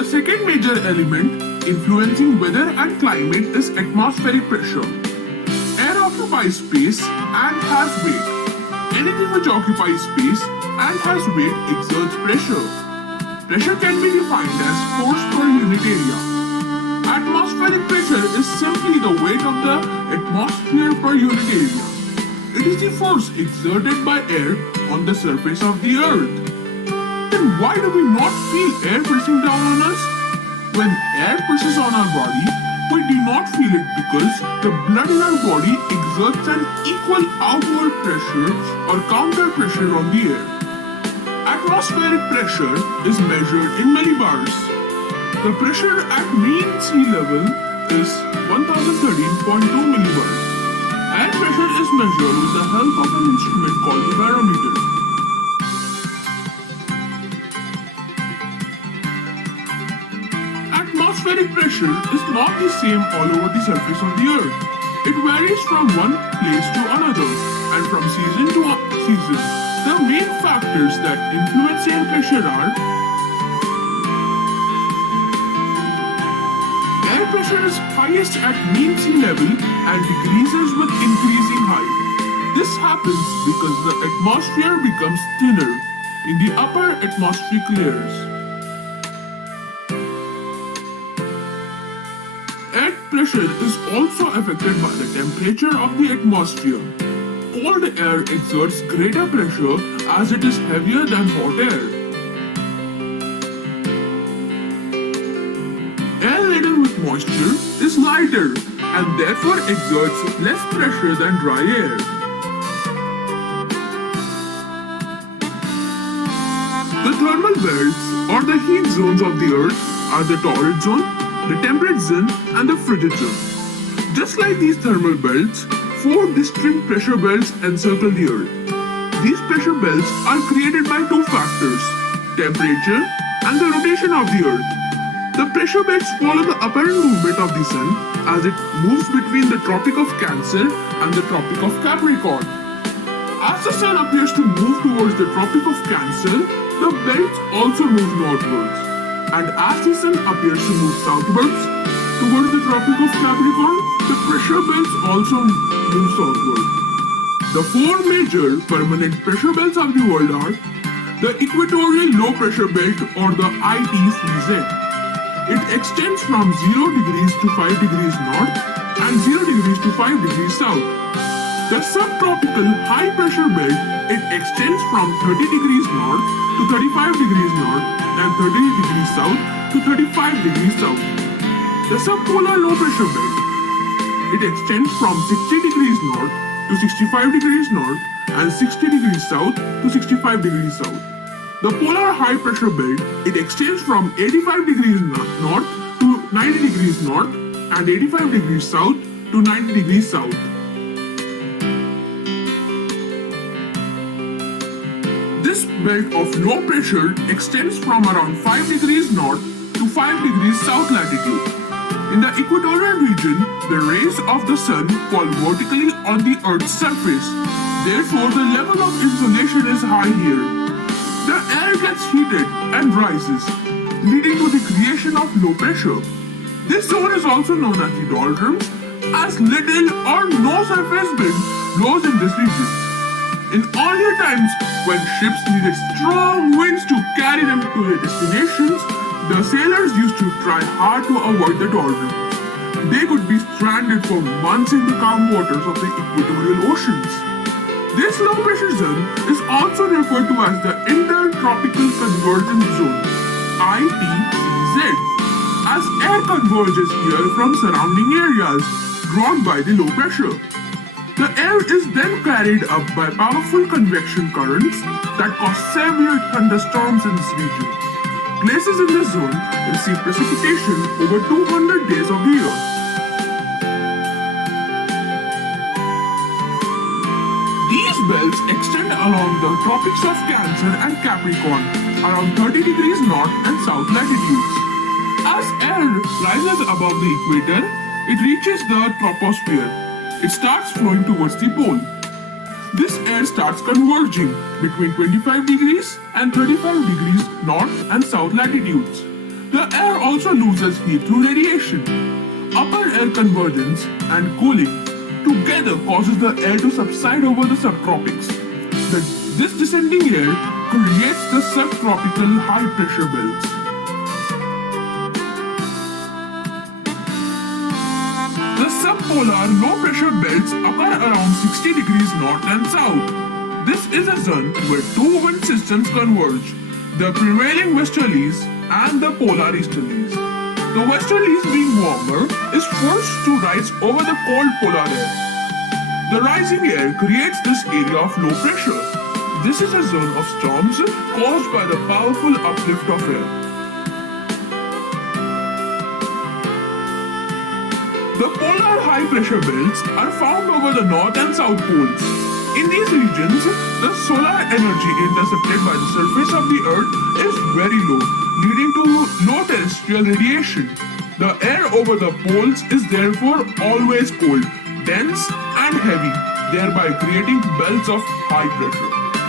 The second major element influencing weather and climate is atmospheric pressure. Air occupies space and has weight. Anything which occupies space and has weight exerts pressure. Pressure can be defined as force per unit area. Atmospheric pressure is simply the weight of the atmosphere per unit area. It is the force exerted by air on the surface of the earth. Then why do we not feel air pressing down on us? When air presses on our body, we do not feel it because the blood in our body exerts an equal outward pressure or counter pressure on the air. Atmospheric pressure is measured in millibars. The pressure at mean sea level is 1013.2 millibars. Air pressure is measured with the help of an instrument called the barometer. Atmospheric pressure is not the same all over the surface of the earth. It varies from one place to another and from season to season. The main factors that influence air pressure are: air pressure is highest at mean sea level and decreases with increasing height. This happens because the atmosphere becomes thinner in the upper atmospheric layers. Air pressure is also affected by the temperature of the atmosphere. Cold air exerts greater pressure as it is heavier than hot air. Air laden with moisture is lighter and therefore exerts less pressure than dry air. The thermal belts or the heat zones of the earth are the torrid zone, the temperate zone and the frigid zone. Just like these thermal belts, 4 distinct pressure belts encircle the earth. These pressure belts are created by 2 factors, temperature and the rotation of the earth. The pressure belts follow the apparent movement of the sun as it moves between the Tropic of Cancer and the Tropic of Capricorn. As the sun appears to move towards the Tropic of Cancer, the belts also move northwards. And as the sun appears to move southwards towards the Tropic of Capricorn, the pressure belts also move southward. The 4 major permanent pressure belts of the world are the Equatorial Low Pressure Belt or the ITCZ. It extends from 0 degrees to 5 degrees north and 0 degrees to 5 degrees south. The Subtropical High Pressure Belt, it extends from 30 degrees north to 35 degrees north and 30 degrees south to 35 degrees south. The Subpolar Low Pressure Belt, it extends from 60 degrees north to 65 degrees north and 60 degrees south to 65 degrees south. The Polar High Pressure Belt, it extends from 85 degrees north to 90 degrees north and 85 degrees south to 90 degrees south. This belt of low pressure extends from around 5 degrees north to 5 degrees south latitude. In the equatorial region, the rays of the sun fall vertically on the Earth's surface. Therefore, the level of insolation is high here. The air gets heated and rises, leading to the creation of low pressure. This zone is also known as the Doldrums, as little or no surface wind blows in this region. In earlier times, when ships needed strong winds to carry them to their destinations, the sailors used to try hard to avoid the doldrums. They could be stranded for months in the calm waters of the equatorial oceans. This low pressure zone is also referred to as the Intertropical Convergence Zone, ITCZ, as air converges here from surrounding areas drawn by the low pressure. The air is then carried up by powerful convection currents that cause severe thunderstorms in this region. Places in this zone receive precipitation over 200 days of the year. These belts extend along the Tropics of Cancer and Capricorn, around 30 degrees north and south latitudes. As air rises above the equator, it reaches the troposphere. It starts flowing towards the pole. This air starts converging between 25 degrees and 35 degrees north and south latitudes. The air also loses heat through radiation. Upper air convergence and cooling together causes the air to subside over the subtropics. This descending air creates the subtropical high pressure belts. The subpolar low pressure belts occur around 60 degrees north and south. This is a zone where two wind systems converge, the prevailing westerlies and the polar easterlies. The westerlies, being warmer, is forced to rise over the cold polar air. The rising air creates this area of low pressure. This is a zone of storms caused by the powerful uplift of air. The polar high pressure belts are found over the north and south poles. In these regions, the solar energy intercepted by the surface of the earth is very low, leading to low terrestrial radiation. The air over the poles is therefore always cold, dense and heavy, thereby creating belts of high pressure.